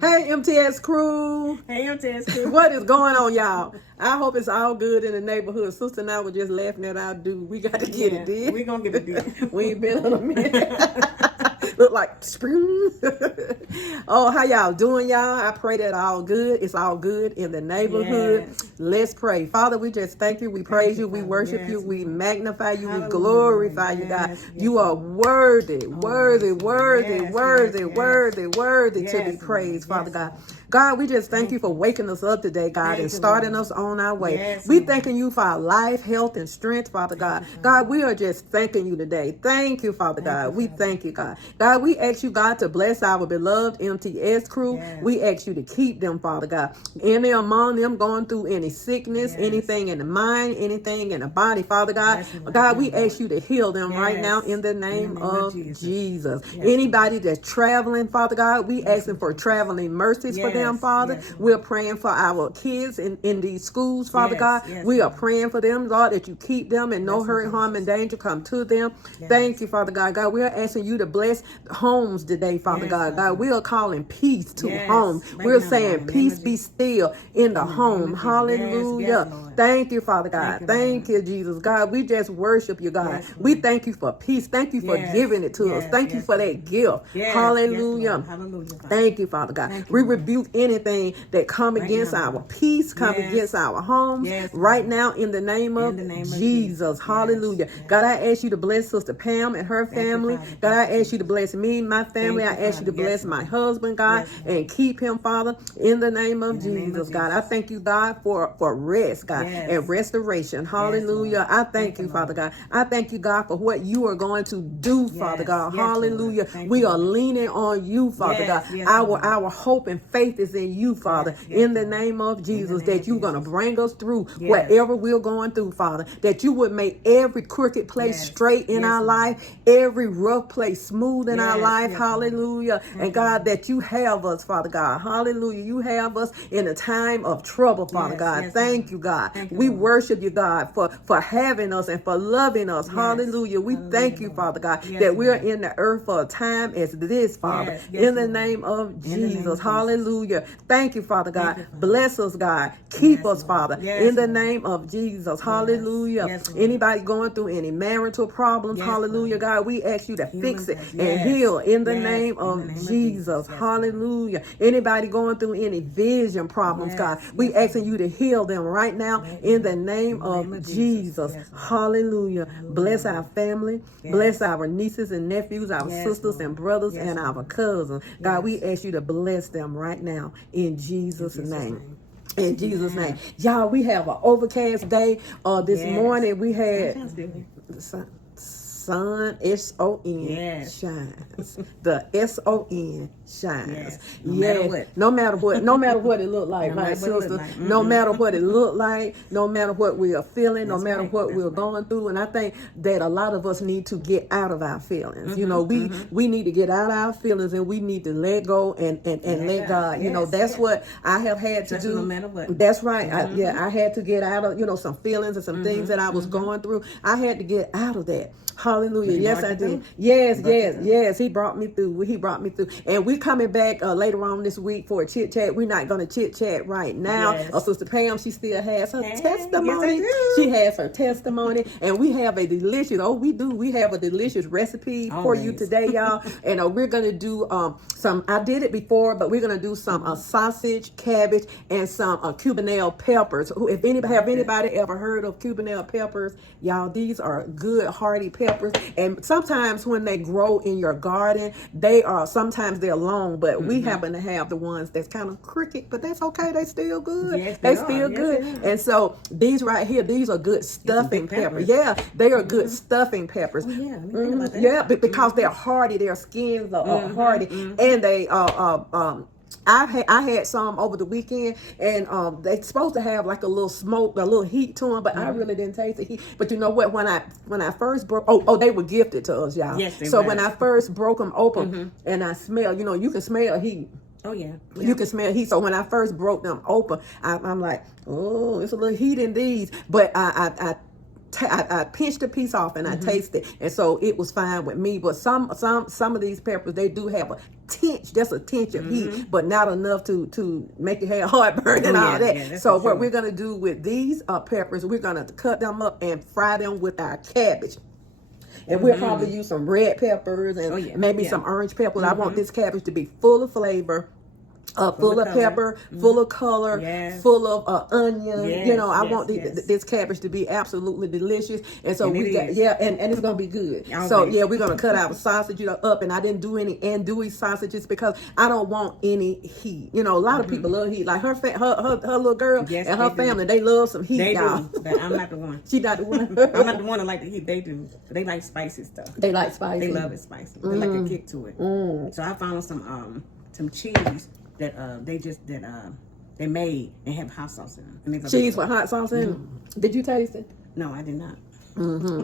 Hey, MTS crew. Hey, MTS crew. What is going on, y'all? I hope it's all good in the neighborhood. Sister and I were just laughing at our dude. We got to get it, did? We're going to get it, did. We ain't been in a minute. Look like spring. Oh, how y'all doing, y'all? I pray that all good. It's all good in the neighborhood. Yes. Let's pray. Father, we just thank you. We praise you. We worship you. We magnify you. We glorify you, God. Yes. You are worthy, worthy to be praised, Father God. God, we just thank you for waking us up today, God, and starting us on our way. Yes, we thanking you for our life, health, and strength, Father God. God, we are just thanking you today. Thank you, Father God. We thank you, God. God, we ask you, God, to bless our beloved MTS crew. Yes. We ask you to keep them, Father God. Any among them going through any sickness, anything in the mind, anything in the body, Father God. God, we ask you to heal them right now in the name of Jesus. Anybody that's traveling, Father God, we asking for traveling mercies for them, Father. We're praying for our kids in these schools, Father God. We are praying for them, Lord, that you keep them and no hurt, harm, and danger come to them. Thank you, Father God. God, we are asking you to bless homes today, Father God. God, we are calling peace to homes. We're saying peace be still in the home. Hallelujah. Thank you, Father God. Thank you, Jesus. God, we just worship you, God. We thank you for peace. Thank you for giving it to us. Thank you for that gift. Hallelujah. Thank you, Father God. We rebuke anything that come against our peace, come against our homes right now in the name of Jesus. Hallelujah. God, I ask you to bless Sister Pam and her family. God, I ask you to bless me and my family. I ask you to bless my husband, God, and keep him, Father, in the name of Jesus, God. I thank you, God, for rest, God, and restoration. Hallelujah. I thank you, Father God. I thank you, God, for what you are going to do, Father God. Hallelujah. We are leaning on you, Father God. Our hope and faith is in you, Father, in the name of Jesus, that you're going to bring us through whatever we're going through, Father, that you would make every crooked place straight in our life, every rough place smooth in our life. Hallelujah. And God, that you have us, Father God. Hallelujah. You have us in a time of trouble, Father God. Thank you, God. We worship you, God, for having us and for loving us. Hallelujah. We thank you, Father God, that we're in the earth for a time as this, Father, in the name of Jesus. Hallelujah. Thank you, Father God. Bless us, God. Keep us, Father, in the name of Jesus. Hallelujah. Anybody going through any marital problems, hallelujah, God, we ask you to fix it and heal in the name of Jesus. Hallelujah. Anybody going through any vision problems, God, we asking you to heal them right now in the name of Jesus. Hallelujah. Bless our family. Bless our nieces and nephews, our sisters and brothers, and our cousins. God, we ask you to bless them right now in Jesus' name. In Jesus' name. Y'all, we have an overcast day. This morning we had sun, S-O-N, shines. The S-O-N shines. No matter what it looked like, my sister. No matter what it looked like, no matter what we are feeling, no matter what we're going through. And I think that a lot of us need to get out of our feelings. You know, we need to get out of our feelings and we need to let go and let God. You know, that's what I have had to do. No matter what. That's right. I had to get out of, some feelings and some things that I was going through. I had to get out of that. Hallelujah. Yes, I did. Yes. He brought me through. And we're coming back later on this week for a chit chat. We're not going to chit chat right now. Sister Pam, she still has her testimony. She has her testimony. And we have a delicious, we have a delicious recipe for you today, y'all. And we're going to do I did it before, but we're going to do some sausage, cabbage, and some Cubanelle peppers. Have anybody ever heard of Cubanelle peppers? Y'all, these are good, hearty peppers. And sometimes when they grow in your garden, sometimes they're long, but we happen to have the ones that's kind of crooked, but that's okay. They still good. Yes, they still good. And so these right here, these are good stuffing peppers. Yeah, they are good stuffing peppers. Because they're hardy. Their skins are hardy, and they I had some over the weekend, and they're supposed to have like a little smoke, a little heat to them, but I really didn't taste the heat. But you know what? When I first broke, they were gifted to us, y'all. Yes, so when I first broke them open, and I smell, you can smell heat. Oh yeah. You can smell heat. So when I first broke them open, I'm like, oh, it's a little heat in these. But I I pinched a piece off and I tasted, and so it was fine with me. But some of these peppers, they do have a tinge, just a tinge of heat, but not enough to make your hair heartburn and all that. Yeah, so what we're gonna do with these peppers, we're gonna cut them up and fry them with our cabbage. And we'll probably use some red peppers and maybe some orange peppers. I want this cabbage to be full of flavor. Full of pepper, full of color, full of onion. You know, I want this cabbage to be absolutely delicious. And so and it's gonna be good. So we're gonna cut our sausage up, and I didn't do any andouille sausages because I don't want any heat. You know, a lot of people love heat. Like her little girl and her family, they love some heat. They do, but I'm not the one. She not the one. I'm not the one that like the heat. They do. They like spicy stuff. They like spicy. They love it spicy. They like a kick to it. So I found some cheese that they made and have hot sauce in them. Cheese with hot sauce in them. Did you taste it? No, I did not.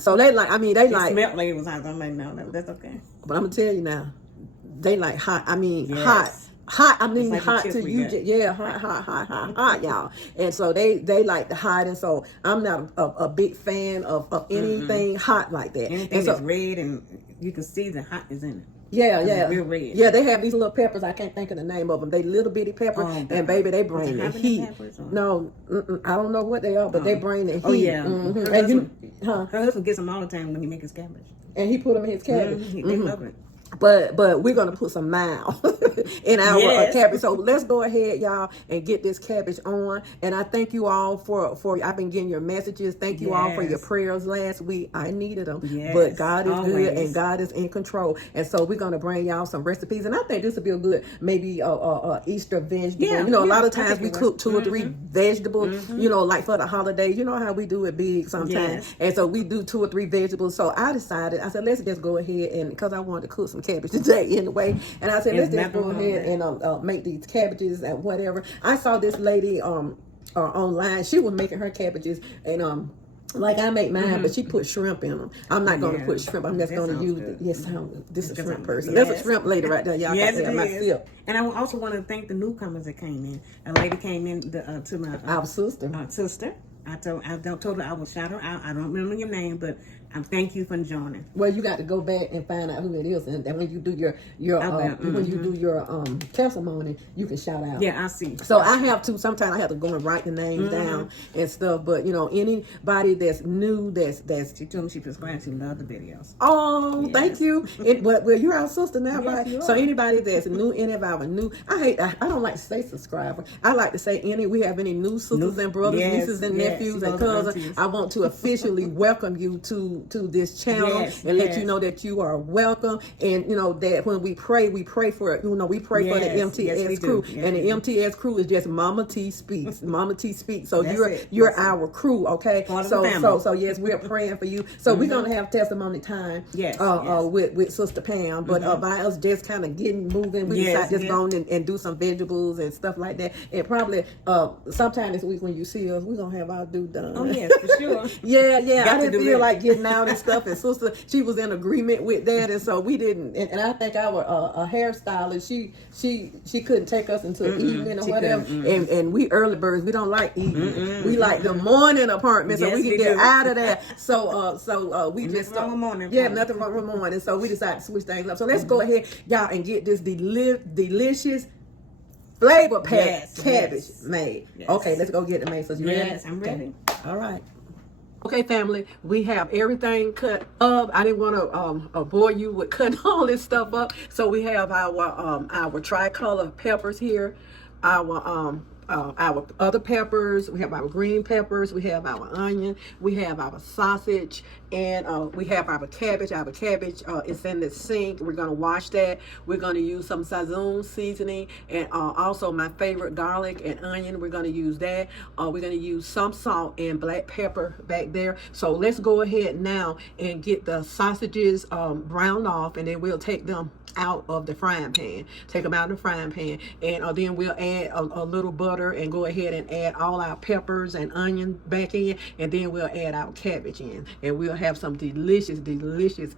So they like, they like. It smelled like it was hot. I'm like, no, that's okay. But I'm gonna tell you now, they like hot. Hot. I mean, like hot to you. Hot, y'all. And so they like the hot. And so I'm not a big fan of anything hot like that. Anything that's red and you can see the hot is in it. Real red. Yeah, they have these little peppers. I can't think of the name of them. They little bitty peppers, and baby, they bring the heat. No, I don't know what they are, but they bring the heat. Oh yeah, her husband gets them all the time when he makes his cabbage. And he put them in his cabbage. They love it. But we're gonna put some mild in our cabbage. So let's go ahead, y'all, and get this cabbage on. And I thank you all for I've been getting your messages. Thank you all for your prayers last week. I needed them, but God is good and God is in control. And so we're gonna bring y'all some recipes. And I think this would be a good maybe Easter vegetable. You know, a lot of times we cook 2 or 3 vegetables. You know, like for the holidays. You know how we do it big sometimes, and so we do 2 or 3 vegetables. So I said let's just go ahead and because I wanted to cook some cabbage today anyway, and I said let's just go ahead and make these cabbages and whatever. I saw this lady online. She was making her cabbages and like I make mine, but she put shrimp in them. I'm not going to put shrimp. I'm just going to use this is a shrimp person. That's a shrimp lady right there. Y'all got to have my sip. And I also want to thank the newcomers that came in. A lady came in to my our sister. I told her I will shout her out. I don't remember your name, but thank you for joining. Well, you got to go back and find out who it is, and when you do your when you do your testimony, you can shout out. Yeah, I see. So I have to. Sometimes I have to go and write the names down and stuff. But you know, anybody that's new, that's she told me she subscribed. She loved the videos. Oh, thank you. Well, you're our sister now, right? So anybody that's new, any of our new, I don't like to say subscriber. I like to say we have any new sisters and brothers, nieces and nephews and cousins. I want to officially welcome you to this channel and let you know that you are welcome, and you know that when we pray for the MTS crew, and the MTS crew is just Mama T Speaks. Mama T Speaks. So you're our crew, okay? So yes, we're praying for you. So we're gonna have testimony time with Sister Pam, but by us just kind of getting moving, we decided just go and do some vegetables and stuff like that. And probably sometime this week when you see us, we're gonna have our due done. Oh yes, for sure. I didn't feel like getting out and stuff, and sister, she was in agreement with that, and so we didn't. And I think our hairstylist, she couldn't take us until evening or whatever. And we early birds, we don't like evening. We like the morning appointment, so we can get out of there. So we just nothing wrong with morning. So we decided to switch things up. So let's go ahead, y'all, and get this delicious flavor packed cabbage made. Okay, let's go get it made. So you ready? Yes, I'm ready. All right. Okay, family, we have everything cut up. I didn't want to bore you with cutting all this stuff up. So we have our tricolor peppers here, our other peppers, we have our green peppers, we have our onion, we have our sausage, and we have our cabbage. Our cabbage is in the sink. We're going to wash that. We're going to use some Sazon seasoning, and also my favorite garlic and onion. We're going to use that. We're going to use some salt and black pepper back there. So let's go ahead now and get the sausages browned off, and then we'll take them out of the frying pan. Take them out of the frying pan, and then we'll add a little butter and go ahead and add all our peppers and onion back in, and then we'll add our cabbage in, and we'll have some delicious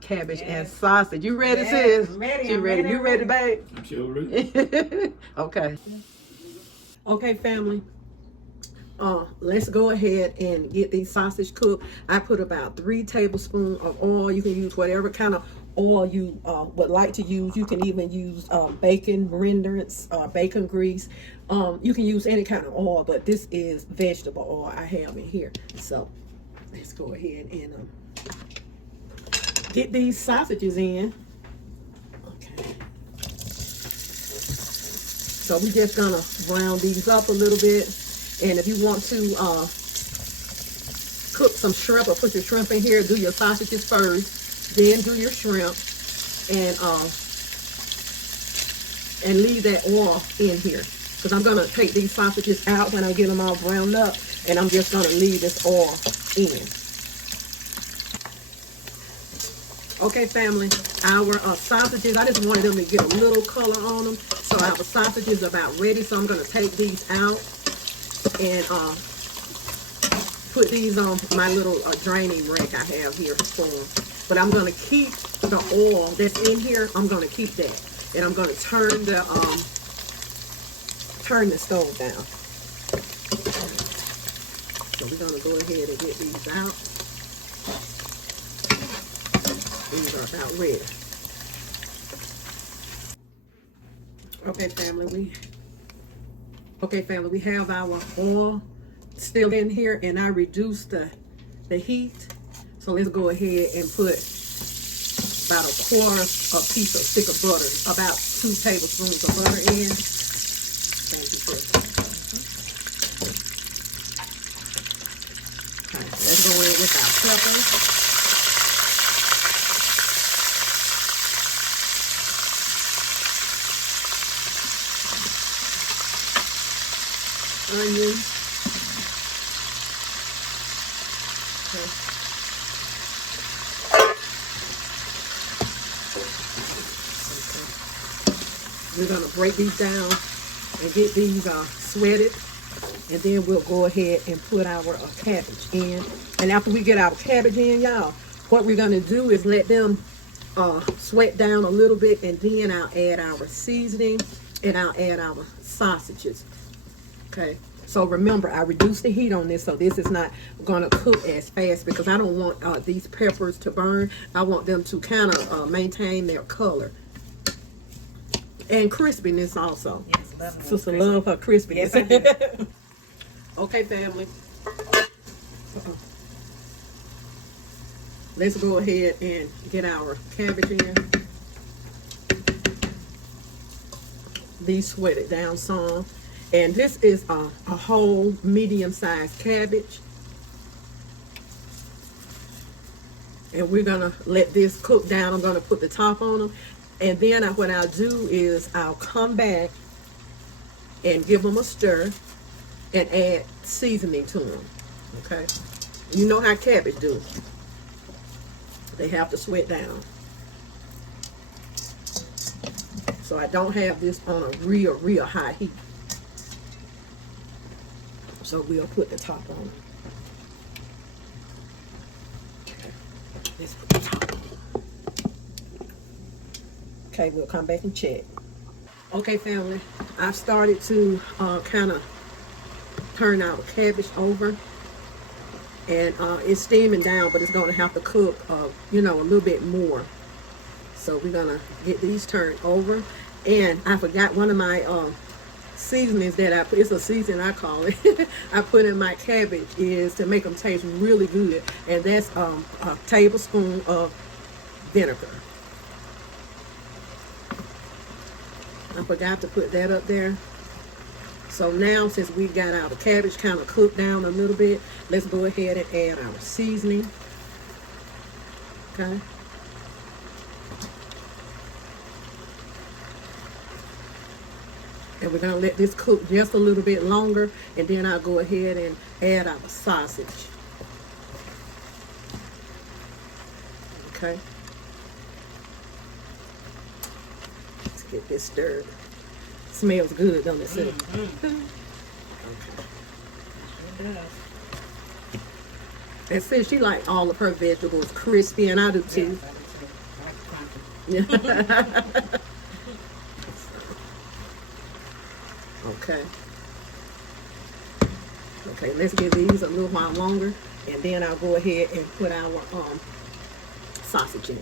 cabbage and sausage. You ready, sis? I'm ready. You ready? You ready, babe? I'm sure ready. Okay, family. let's go ahead and get these sausage cooked. I put about 3 tablespoons of oil. You can use whatever kind of oil you would like to use. You can even use bacon renderings, bacon grease. You can use any kind of oil, but this is vegetable oil I have in here. So let's go ahead and get these sausages in. Okay. So we're just gonna brown these up a little bit. And if you want to cook some shrimp or put your shrimp in here, do your sausages first, then do your shrimp, and leave that oil in here. Because I'm gonna take these sausages out when I get them all browned up, and I'm just gonna leave this oil in. Okay, family, our sausages, I just wanted them to get a little color on them. So our sausages are about ready. So I'm gonna take these out and put these on my little draining rack I have here for them. But I'm going to keep the oil that's in here. I'm going to keep that, and I'm going to turn the stove down. So we're going to go ahead and get these out. These are about ready. Okay, family, we have our oil still in here, and I reduced the heat. So let's go ahead and put about a quarter a piece of stick of butter, about 2 tablespoons of butter in. Thank you, Chris. Okay, let's go in with our peppers. Onion. Okay. We're going to break these down and get these sweated, and then we'll go ahead and put our cabbage in. And after we get our cabbage in, y'all, what we're going to do is let them sweat down a little bit, and then I'll add our seasoning and I'll add our sausages. Okay, so remember, I reduced the heat on this, so this is not going to cook as fast because I don't want these peppers to burn. I want them to kind of maintain their color and crispiness also. Yes, Sister love her crispiness. Yes, I do. Okay, family. Let's go ahead and get our cabbage in. These sweated down some. And this is a whole medium-sized cabbage. And we're going to let this cook down. I'm going to put the top on them. And then what I'll do is I'll come back and give them a stir and add seasoning to them. Okay? You know how cabbage do. They have to sweat down. So I don't have this on a real high heat. So we'll put the top on. Okay, let's put the top on. Okay, we'll come back and check. Okay, family, I've started to kind of turn our cabbage over. And it's steaming down, but it's going to have to cook, you know, a little bit more. So we're going to get these turned over. And I forgot one of my seasonings that I put, it's a seasoning I call it, I put in my cabbage is to make them taste really good, and that's a tablespoon of vinegar. I forgot to put that up there. So now, since we got our cabbage kind of cooked down a little bit, let's go ahead and add our seasoning. Okay. And we're going to let this cook just a little bit longer, and then I'll go ahead and add our sausage. Okay. Let's get this stirred. Smells good, don't it? Okay. And since she like all of her vegetables crispy, and I do too. Yeah. Okay. Okay, let's give these a little while longer, and then I'll go ahead and put our sausage in.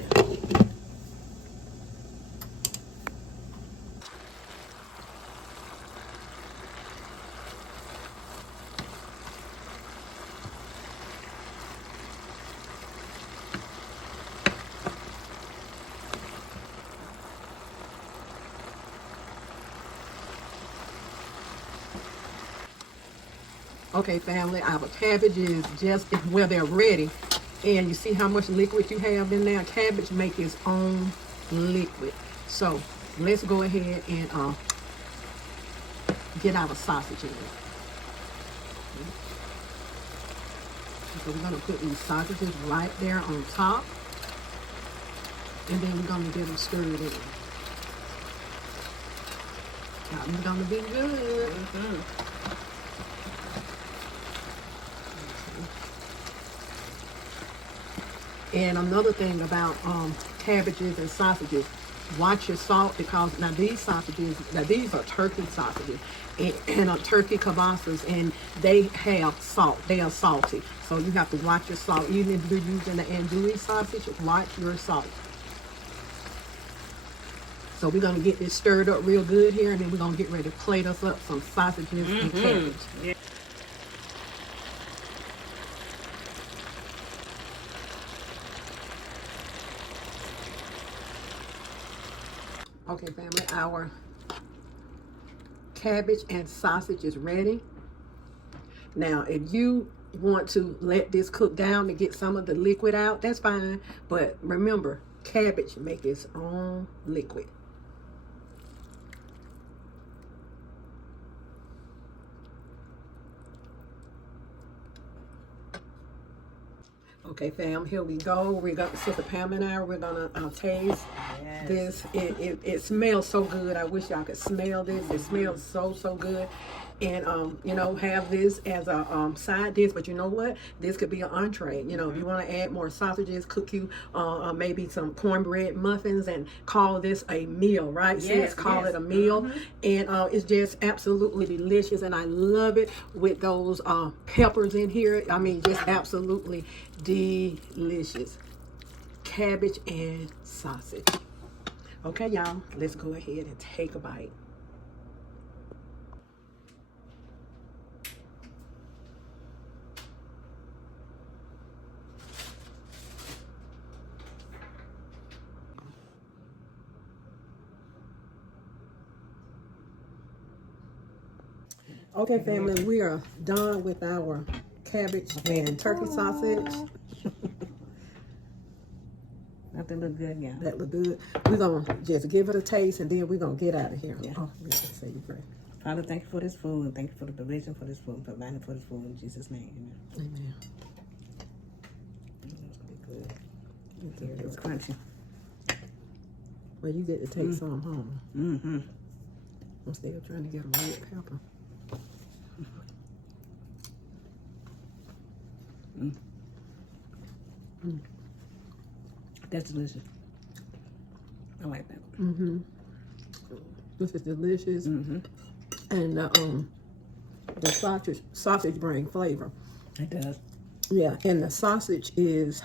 Okay, family, our cabbage is just, well, they're ready. And you see how much liquid you have in there? Cabbage make its own liquid. So let's go ahead and get our sausage in there. So we're gonna put these sausages right there on top. And then we're gonna get them stirred in. It's gonna be good. And another thing about cabbages and sausages, watch your salt, because now these sausages, now these are turkey sausages and turkey kibasas, and they have salt. They are salty, so you have to watch your salt. Even if you're using the andouille sausage, watch your salt. So we're gonna get this stirred up real good here, and then we're gonna get ready to plate us up some sausages and cabbage. Yeah. Okay, family, our cabbage and sausage is ready. Now, if you want to let this cook down to get some of the liquid out, that's fine. But remember, cabbage make its own liquid. Okay, fam, here we go. We got Sister Pam and I. We're gonna taste this. It smells so good. I wish y'all could smell this. It smells so good. And you know, have this as a side dish. But you know what? This could be an entree. You know, if you want to add more sausages, cook you maybe some cornbread muffins, and call this a meal, right? Yes, call it a meal. And it's just absolutely delicious. And I love it with those peppers in here. I mean, just absolutely delicious. Cabbage and sausage. Okay, y'all, let's go ahead and take a bite. Okay, family, we are done with our cabbage and turkey sausage. That look good, yeah. That look good. We're going to just give it a taste, and then we're going to get out of here. Yeah. Oh, let me say you pray. Father, thank you for this food, and thank you for the provision for this food, providing for this food in Jesus' name. Amen. Amen. It's going to be good. It's crunchy. Well, you get to take some home. Mm-hmm. I'm still trying to get a red pepper. That's delicious. I like that. This is delicious. And the sausage brings flavor. It does. Yeah, and the sausage is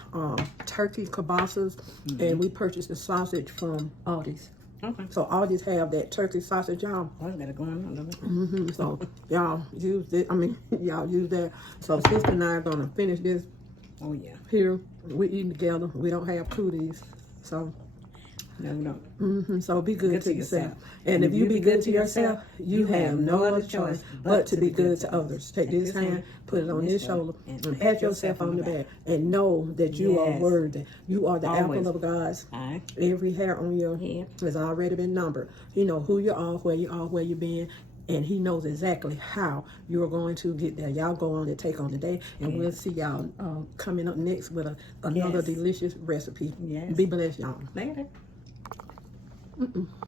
turkey kibasas, and we purchased the sausage from Aldi's. Okay. So Aldi's have that turkey sausage, y'all. Oh, I got it going on, don't it? So y'all use it. I mean, y'all use that. So Sister and I are gonna finish this. Oh yeah. Here we eating together. We don't have cooties, so. No, we don't. So be good to yourself. And if you be good to yourself, you have no other choice but to be good to others. Take this hand, put it on this shoulder, and pat yourself on the back. And know that you are worthy. You are the apple of God's eye. Every hair on your head has already been numbered. You know who you are, where you've been. And he knows exactly how you're going to get there. y'all go on and take on the day. And we'll see y'all coming up next with another delicious recipe. Be blessed, y'all. Later.